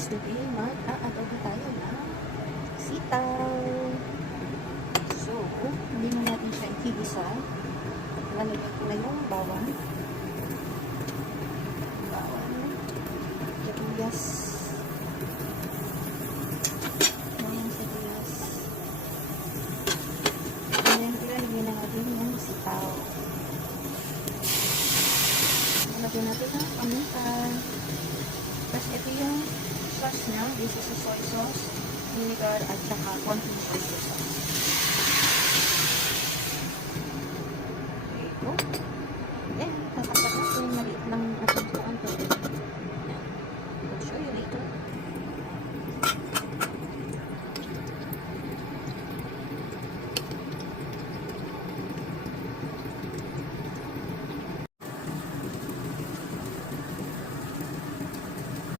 guys, today mag-aadobo tayo ng sitaw. So, hindi na natin siya ikigisa. Lalagyan ko na yung bawang. Sibuyas. Sibuyas. Ayan, ilalagyan na natin yung sitaw. Lalagyan natin ng paminta. Tapos ito yung sauce niya. This is a soy sauce, vinegar, at saka konting soy sauce.